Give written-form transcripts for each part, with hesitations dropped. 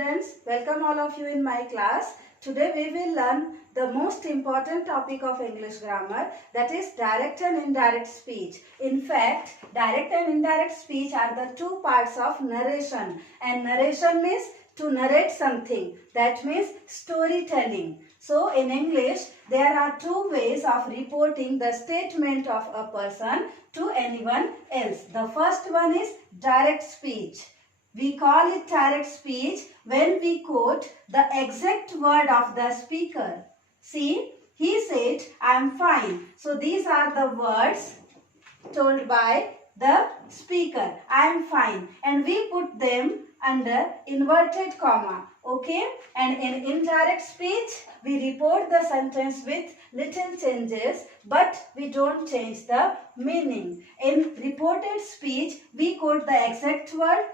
students, welcome all of you in my class. Today we will learn the most important topic of English grammar, that is direct and indirect speech. In fact, direct and indirect speech are the two parts of narration, and narration means to narrate something, that means storytelling. So in English there are two ways of reporting the statement of a person to anyone else. The first one is direct speech. We call it direct speech when we quote the exact word of the speaker. See, he said, I am fine. So these are the words told by the speaker. I am fine. And we put them under inverted comma. Okay? And in indirect speech, we report the sentence with little changes, but we don't change the meaning. In reported speech, we quote the exact word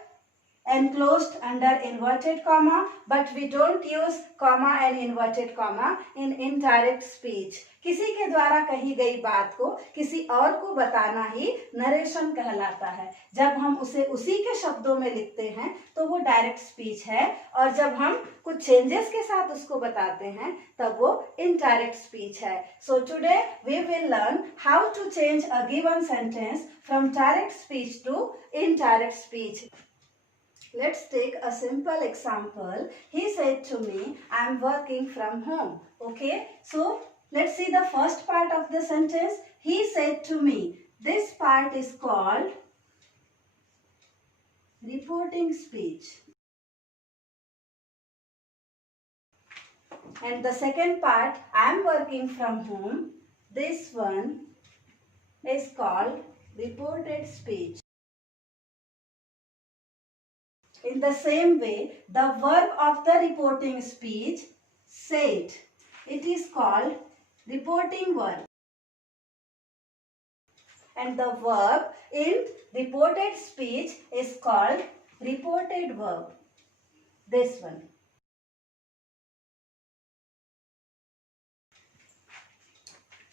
enclosed under inverted comma, but we don't use comma and inverted comma in indirect speech. किसी के द्वारा कही गई बात को किसी और को बताना ही नरेशन कहलाता है. जब हम उसे उसी के शब्दों में लिखते हैं तो वो डायरेक्ट स्पीच है, और जब हम कुछ चेंजेस के साथ उसको बताते हैं तब वो इनडायरेक्ट स्पीच है. So today we will learn how to change a given sentence from direct speech to indirect speech. Let's take a simple example. He said to me, I am working from home. Okay, so let's see the first part of the sentence. He said to me. This part is called reporting speech. And the second part, I am working from home. This one is called reported speech. In the same way, the verb of the reporting speech, said, it is called reporting verb. And the verb in reported speech is called reported verb. This one.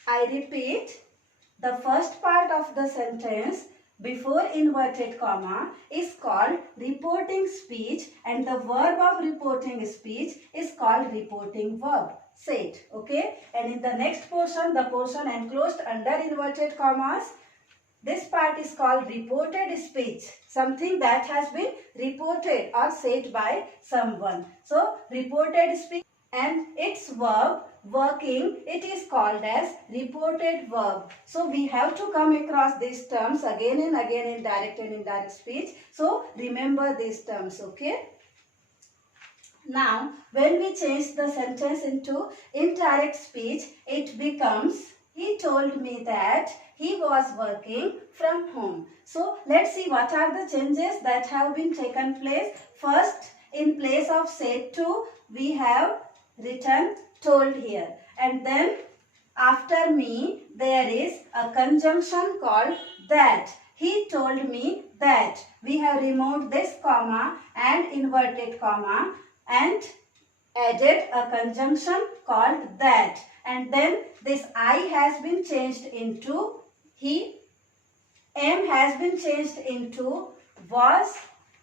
I repeat, the first part of the sentence before inverted comma is called reporting speech, and the verb of reporting speech is called reporting verb, said. Okay, and in the next portion, the portion enclosed under inverted commas, this part is called reported speech, something that has been reported or said by someone. So reported speech, and its verb working, it is called as reported verb. So we have to come across these terms again and again in direct and indirect speech. So remember these terms. Okay. Now when we change the sentence into indirect speech, it becomes, he told me that he was working from home. So let's see what are the changes that have been taken place. First, in place of said to, we have written told here, and then after me there is a conjunction called that. He told me that. We have removed this comma and inverted comma and added a conjunction called that, and then this I has been changed into he, am has been changed into was,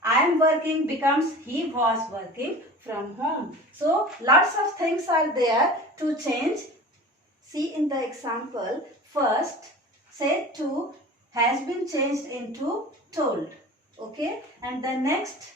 I am working becomes he was working from home. So lots of things are there to change. See in the example, first said to has been changed into told. Okay, and the next,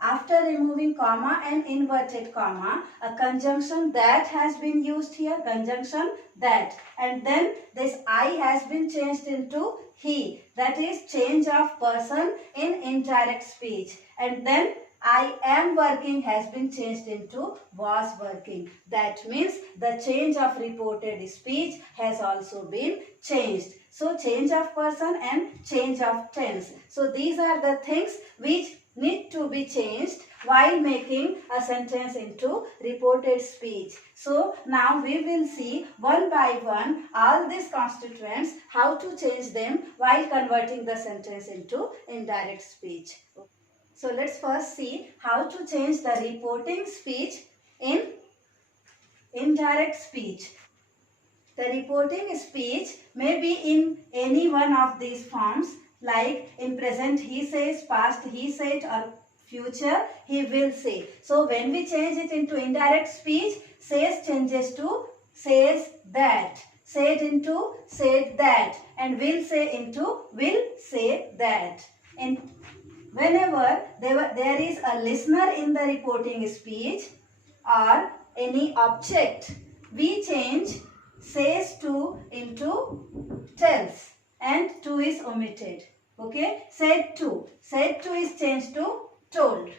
after removing comma and inverted comma, a conjunction that has been used here, conjunction that, and then this I has been changed into he, that is change of person in indirect speech, and then I am working has been changed into was working. That means the change of reported speech has also been changed. So change of person and change of tense. So these are the things which need to be changed while making a sentence into reported speech. So now we will see one by one all these constituents, how to change them while converting the sentence into indirect speech. So let's first see how to change the reporting speech in indirect speech. The reporting speech may be in any one of these forms, like in present he says, past he said, or future, he will say. So when we change it into indirect speech, says changes to says that, said into said that, and will say into will say that. And whenever there is a listener in the reporting speech or any object, we change says to into tells, and to is omitted. Okay, said to is changed to told.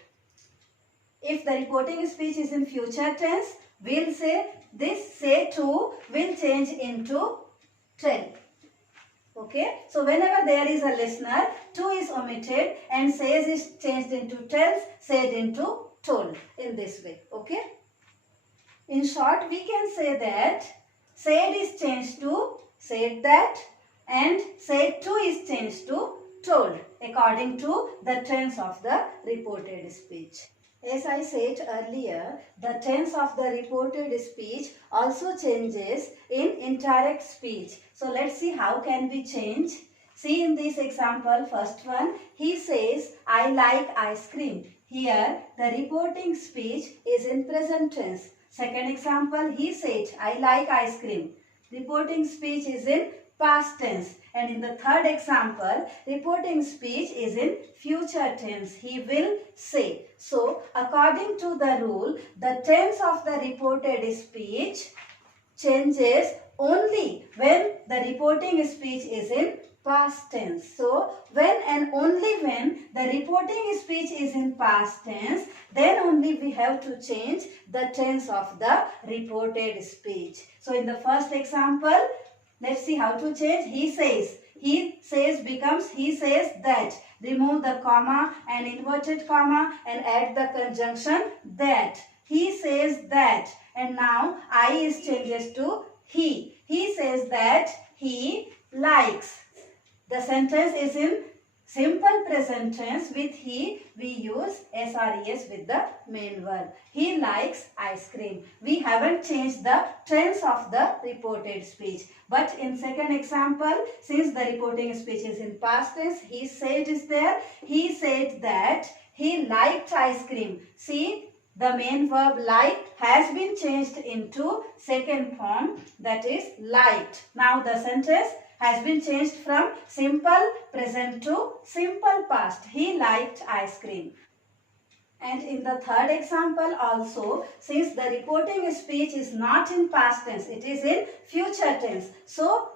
If the reporting speech is in future tense, we'll say this say to will change into tell. Okay, so whenever there is a listener, to is omitted and says is changed into tells, said into told, in this way. Okay, in short we can say that said is changed to said that and said to is changed to told according to the tense of the reported speech. As I said earlier, the tense of the reported speech also changes in indirect speech. So let's see how can we change. See in this example, first one, he says, I like ice cream. Here the reporting speech is in present tense. Second example, he said, I like ice cream. Reporting speech is in past tense. And in the third example, reporting speech is in future tense. He will say. So, according to the rule, the tense of the reported speech changes only when the reporting speech is in past tense. So, when and only when the reporting speech is in past tense, then only we have to change the tense of the reported speech. So, in the first example, let's see how to change. He says becomes he says that. Remove the comma and inverted comma and add the conjunction that. He says that. And now I is changes to he. He says that he likes. The sentence is in simple present tense. With he, we use SRES with the main verb. He likes ice cream. We haven't changed the tense of the reported speech. But in second example, since the reporting speech is in past tense, he said is there. He said that he liked ice cream. See, the main verb like has been changed into second form, that is liked. Now the sentence has been changed from simple present to simple past. He liked ice cream. And in the third example also, since the reporting speech is not in past tense, it is in future tense. So,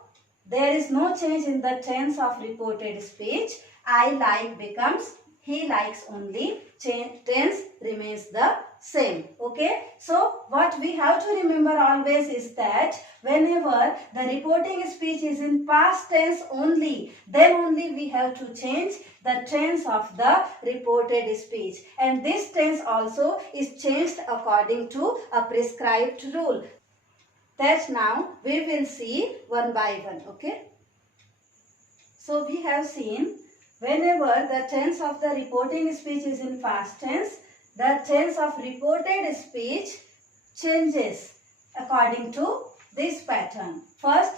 there is no change in the tense of reported speech. I like becomes he likes only. Tense remains the same. Okay. So, what we have to remember always is that whenever the reporting speech is in past tense only, then only we have to change the tense of the reported speech. And this tense also is changed according to a prescribed rule. That now we will see one by one. Okay. So, we have seen whenever the tense of the reporting speech is in past tense, the tense of reported speech changes according to this pattern. First,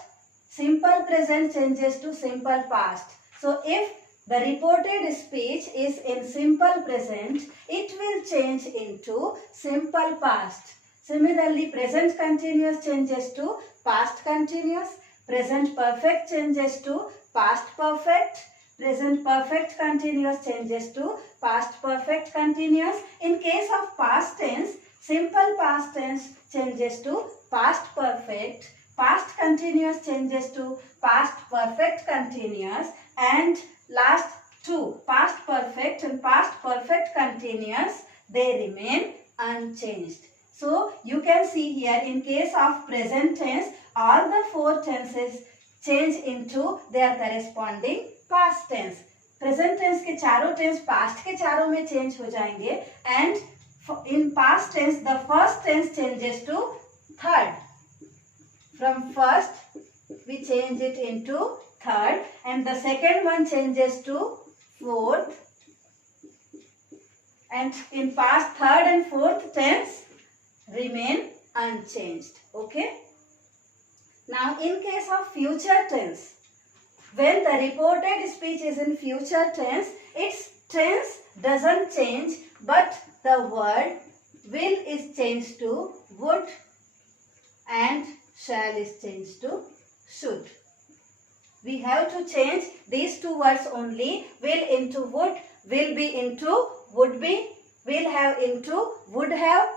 simple present changes to simple past. So, if the reported speech is in simple present, it will change into simple past. Similarly, present continuous changes to past continuous. Present perfect changes to past perfect. Present perfect continuous changes to past perfect continuous. In case of past tense, simple past tense changes to past perfect. Past continuous changes to past perfect continuous. And last two, past perfect and past perfect continuous, they remain unchanged. So, you can see here in case of present tense, all the four tenses change into their corresponding past tense. Present tense के चारों tense past के चारों में change हो जाएंगे. And in past tense, the first tense changes to third. From first, we change it into third. And the second one changes to fourth. And in past, third and fourth tense remain unchanged. Okay. Now, in case of future tense, when the reported speech is in future tense, its tense doesn't change, but the word will is changed to would and shall is changed to should. We have to change these two words only. Will into would, will be into would be, will have into would have,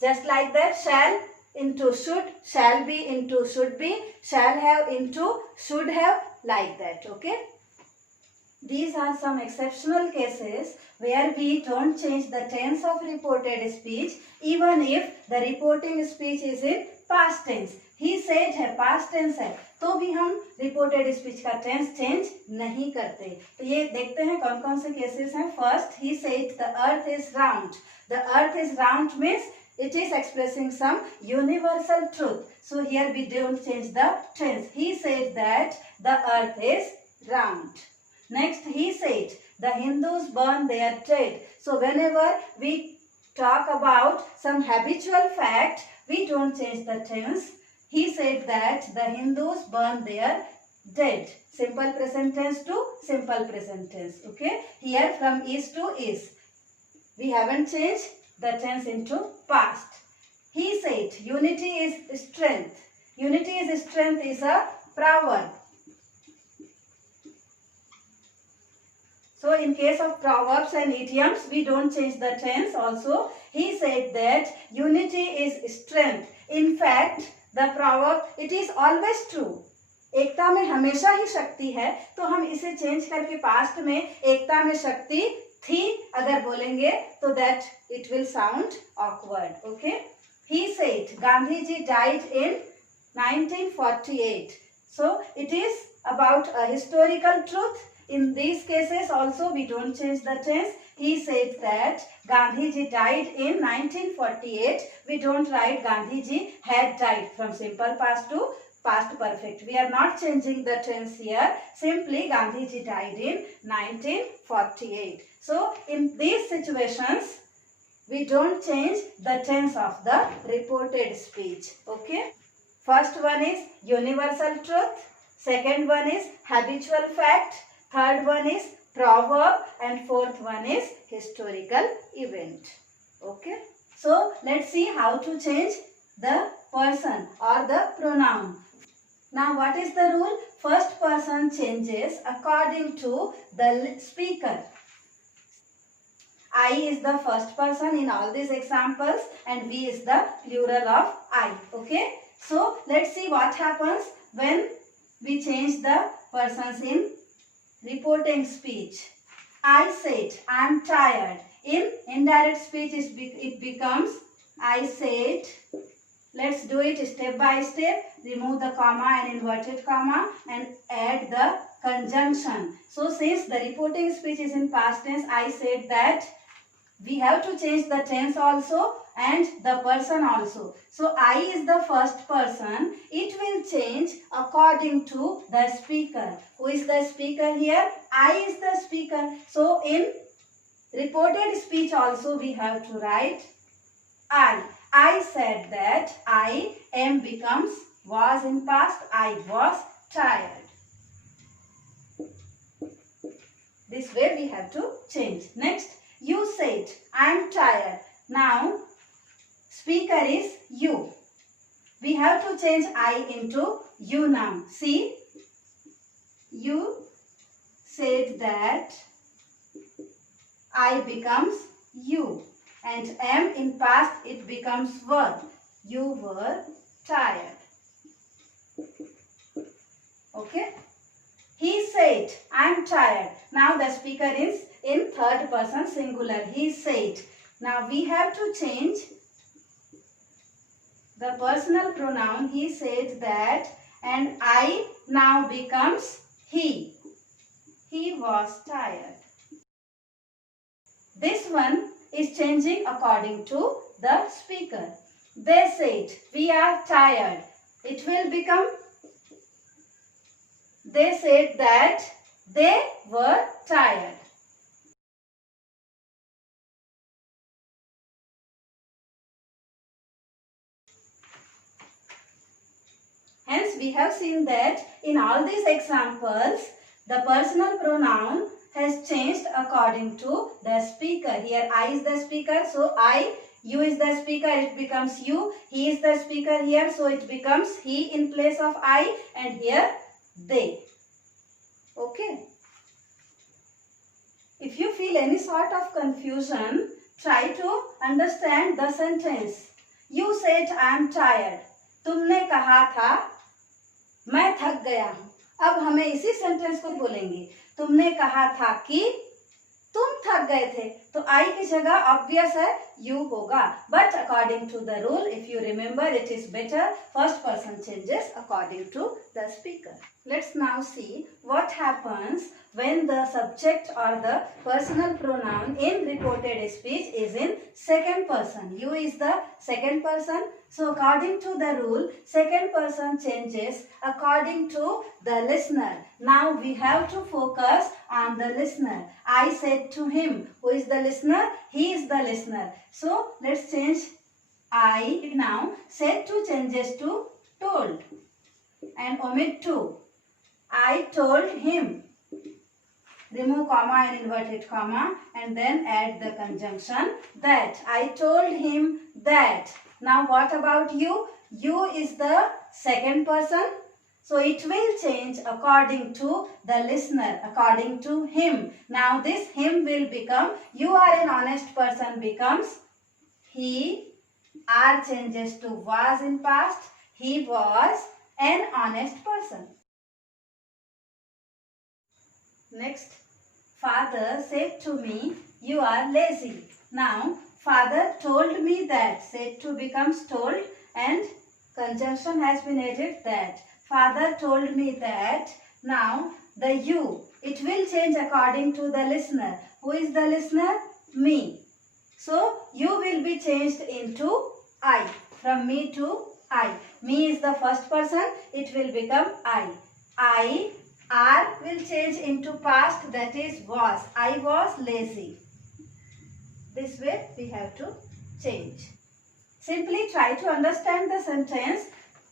just like that. Shall into should, shall be into should be, shall have into should have, like that. Okay. These are some exceptional cases where we don't change the tense of reported speech even if the reporting speech is in past tense. He said है, past tense है, तो भी हम reported speech का tense change नहीं करते. तो ये देखते हैं कौन कौन से cases हैं. First, he said the earth is round. The earth is round means it is expressing some universal truth. So here we don't change the tense. He said that the earth is round. Next, he said the Hindus burn their dead. So whenever we talk about some habitual fact, we don't change the tense. He said that the Hindus burn their dead. Simple present tense to simple present tense. Okay. Here from is to is. We haven't changed the tense into past. He said unity is strength. Unity is strength is a proverb. So in case of proverbs and idioms, we don't change the tense also. He said that unity is strength. In fact, the proverb, it is always true. एकता में हमेशा ही शक्ति है, तो हम इसे change करके past में एकता में शक्ति थी अगर बोलेंगे तो that it will sound awkward. Okay. He said Gandhiji died in 1948. So it is about a historical truth. In these cases also we don't change the tense. He said that Gandhiji died in 1948. We don't write Gandhiji had died from simple past to past perfect. We are not changing the tense here. Simply Gandhiji died in 1948. So in these situations we don't change the tense of the reported speech. Okay. First one is universal truth. Second one is habitual fact. Third one is proverb and fourth one is historical event. Okay. So let's see how to change the person or the pronoun. Now what is the rule? First person changes according to the speaker. I is the first person in all these examples and we is the plural of I. Okay. So let's see what happens when we change the persons in reporting speech. I said, I am tired. In indirect speech, it becomes I said. Let's do it step by step. Remove the comma and inverted comma and add the conjunction. So since the reporting speech is in past tense, I said that we have to change the tense also and the person also. So I is the first person. It will change according to the speaker. Who is the speaker here? I is the speaker. So in reported speech also we have to write I. I said that I am becomes was in past. I was tired. This way we have to change. Next, you said I am tired. Now speaker is you. We have to change I into you now. See, you said that I becomes you and am in past it becomes were. You were tired. Okay. He said I am tired. Now the speaker is in third person singular. He said. Now we have to change the personal pronoun. He said that and I now becomes he. He was tired. This one is changing according to the speaker. They said we are tired. It will become they said that they were tired. Hence, we have seen that in all these examples, the personal pronoun has changed according to the speaker. Here I is the speaker, so I. You is the speaker, it becomes you. He is the speaker here, so it becomes he in place of I, and here they. Okay. If you feel any sort of confusion, try to understand the sentence. You said I am tired. तुमने कहा था मैं थक गया हूँ. अब हमें इसी सेंटेंस को बोलेंगे. तुमने कहा था कि तुम थक गए थे, तो आई की जगह ऑब्वियस है यू होगा. But according to the rule, if you remember, it is better first person changes according to the speaker. Let's now see what happens when the subject or the personal pronoun in reported speech is in second person. You is the second person. So according to the rule, second person changes according to the listener. Now we have to focus on the listener. I said to him. Who is the listener? He is the listener. So let's change I. Now said to changes to told and omit to. I told him. Remove comma and inverted comma and then add the conjunction that. I told him that. Now what about you? You is the second person. So it will change according to the listener, according to him. Now this him will become, you are an honest person becomes he. R changes to was in past. He was an honest person. Next, father said to me, you are lazy. Now, father told me that. Said to becomes told and conjunction has been added that. Father told me that. Now, the you, it will change according to the listener. Who is the listener? Me. So, you will be changed into I. From me to I. Me is the first person. It will become I. I. R will change into past, that is was. I was lazy. This way we have to change. Simply try to understand the sentence.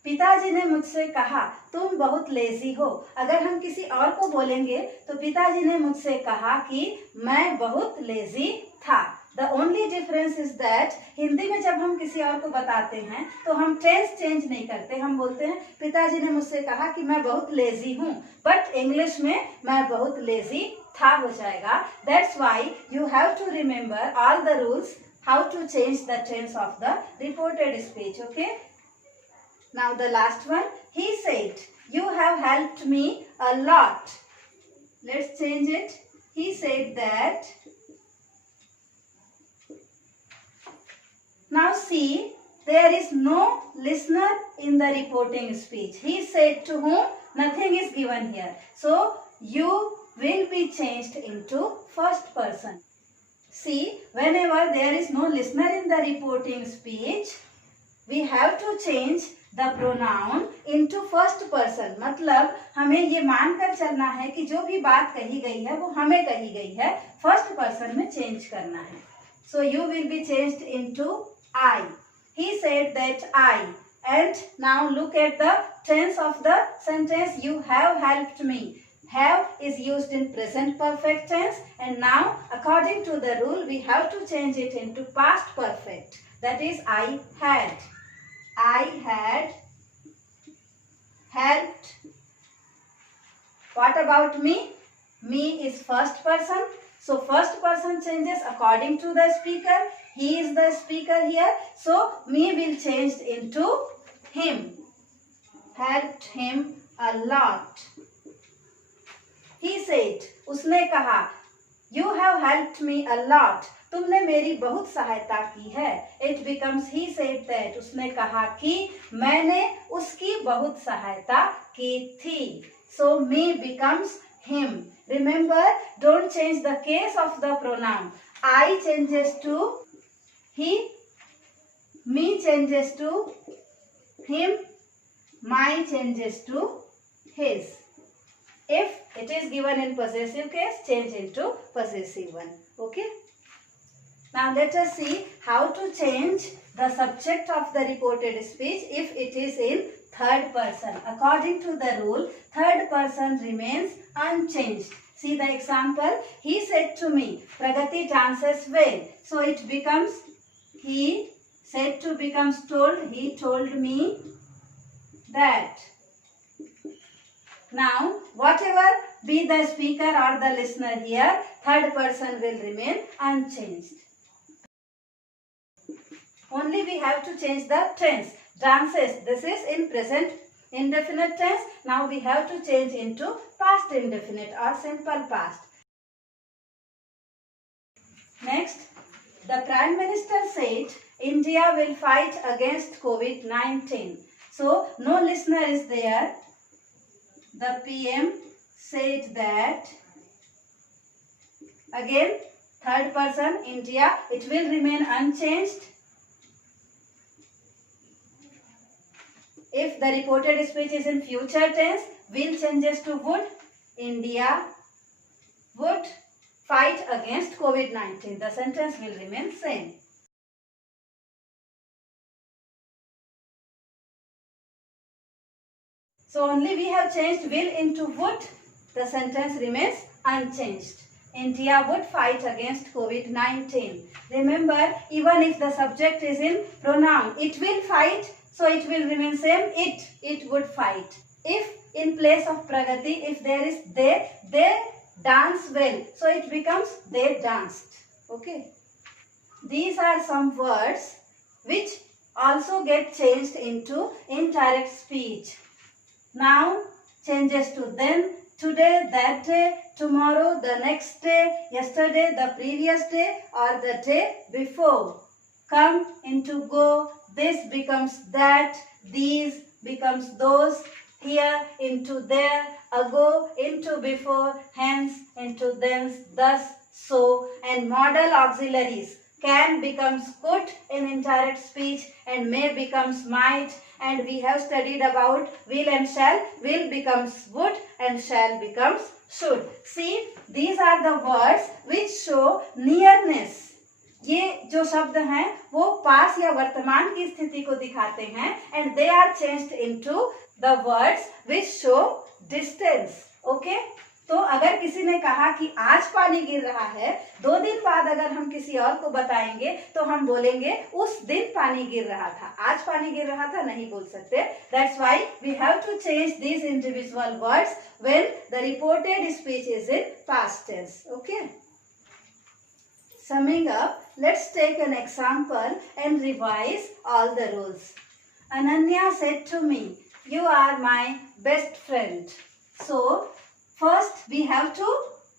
पिताजी ने मुझसे कहा तुम बहुत lazy हो. अगर हम किसी और को बोलेंगे तो पिताजी ने मुझसे कहा कि मैं बहुत लेजी था. The only difference is that Hindi में जब हम किसी और को बताते हैं तो हम टेंस चेंज नहीं करते. हम बोलते हैं पिताजी ने मुझसे कहा कि मैं बहुत लेजी हूँ. बट इंग्लिश में मैं बहुत लेजी था हो जाएगा. That's why you have to remember all the rules how to change the tense of the reported speech. Okay. Now the last one. He said, you have helped me a lot. Let's change it. He said that. Now see, there is no listener in the reporting speech. He said to whom? Nothing is given here. So, you will be changed into first person. See, whenever there is no listener in the reporting speech, we have to change the pronoun into first person. मतलब हमें ये मानकर चलना है कि जो भी बात कही गई है वो हमें कही गई है, फर्स्ट पर्सन में चेंज करना है. So, you will be changed into I. He said that I. And now look at the tense of the sentence. You have helped me. Have is used in present perfect tense. And now according to the rule we have to change it into past perfect. That is I had. I had helped. What about me? Me is first person. So first person changes according to the speaker. He is the speaker here. So me will change into him. Helped him a lot. He said, उसने कहा, you have helped me a lot. तुमने मेरी बहुत सहायता की है. It becomes he said that. उसने कहा कि मैंने उसकी बहुत सहायता की थी. So me becomes him. Remember, don't change the case of the pronoun. I changes to he, me changes to him, my changes to his. If it is given in possessive case, change into possessive one. Okay. Now let us see how to change the subject of the reported speech if it is in third person. According to the rule, third person remains unchanged. See the example. He said to me, Pragati dances well. So it becomes he said to becomes told. He told me that. Now, whatever be the speaker or the listener here, third person will remain unchanged. Only we have to change the tense. Dances, this is in present indefinite tense. Now we have to change into past indefinite or simple past. Next, the Prime Minister said India will fight against COVID-19. So, no listener is there. The PM said that. Again, third person, India, it will remain unchanged. If the reported speech is in future tense, will changes to would. India would fight against COVID-19. The sentence will remain same. So only we have changed will into would. The sentence remains unchanged. India would fight against COVID-19. Remember, even if the subject is in pronoun, it will fight. So it will remain same. It would fight. If in place of Pragati, if there is they dance well. So it becomes they danced. Okay. These are some words which also get changed into indirect speech. Now changes to then, today, that day, tomorrow, the next day, yesterday, the previous day or the day before. Come into go, this becomes that, these becomes those, here into there, ago into before, hence into thence, thus, so, and modal auxiliaries. Can becomes could in indirect speech and may becomes might, and we have studied about will and shall. Will becomes would and shall becomes should. See, these are the words which show nearness. ये जो शब्द हैं वो पास या वर्तमान की स्थिति को दिखाते हैं and they are changed into the words which show distance. Okay? तो अगर किसी ने कहा कि आज पानी गिर रहा है, 2 दिन बाद अगर हम किसी और को बताएंगे तो हम बोलेंगे उस दिन पानी गिर रहा था, आज पानी गिर रहा था नहीं बोल सकते. That's why we have to change these individual words when the reported speech is in past tense. Okay. Summing up, let's take an example and revise all the rules. Ananya said to me, "You are my best friend." So, first, we have to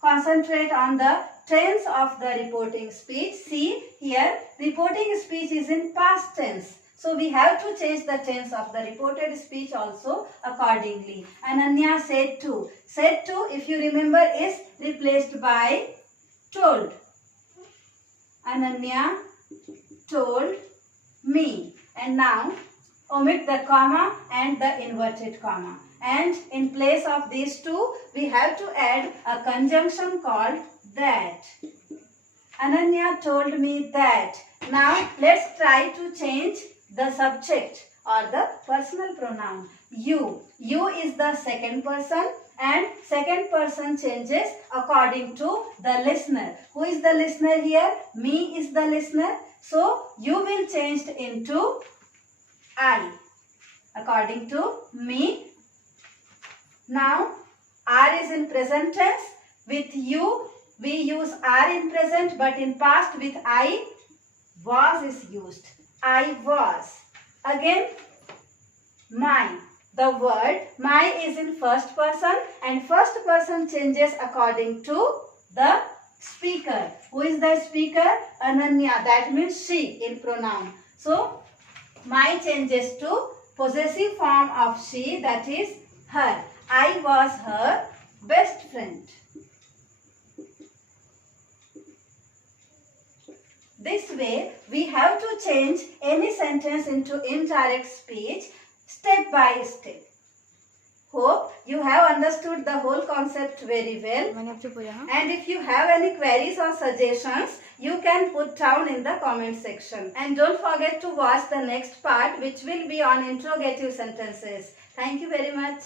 concentrate on the tense of the reporting speech. See, here, reporting speech is in past tense. So, we have to change the tense of the reported speech also accordingly. Ananya said to. Said to, if you remember, is replaced by told. Ananya told me. And now, omit the comma and the inverted comma. And in place of these two, we have to add a conjunction called that. Ananya told me that. Now, let's try to change the subject or the personal pronoun. You. You is the second person and second person changes according to the listener. Who is the listener here? Me is the listener. So, you will change into I. According to me. Now, are is in present tense. With you, we use are in present, but in past with I, was is used. I was. Again, my. The word my is in first person and first person changes according to the speaker. Who is the speaker? Ananya. That means she in pronoun. So, my changes to possessive form of she, that is her. I was her best friend. This way, we have to change any sentence into indirect speech step by step. Hope you have understood the whole concept very well. And if you have any queries or suggestions, you can put down in the comment section. And don't forget to watch the next part, which will be on interrogative sentences. Thank you very much.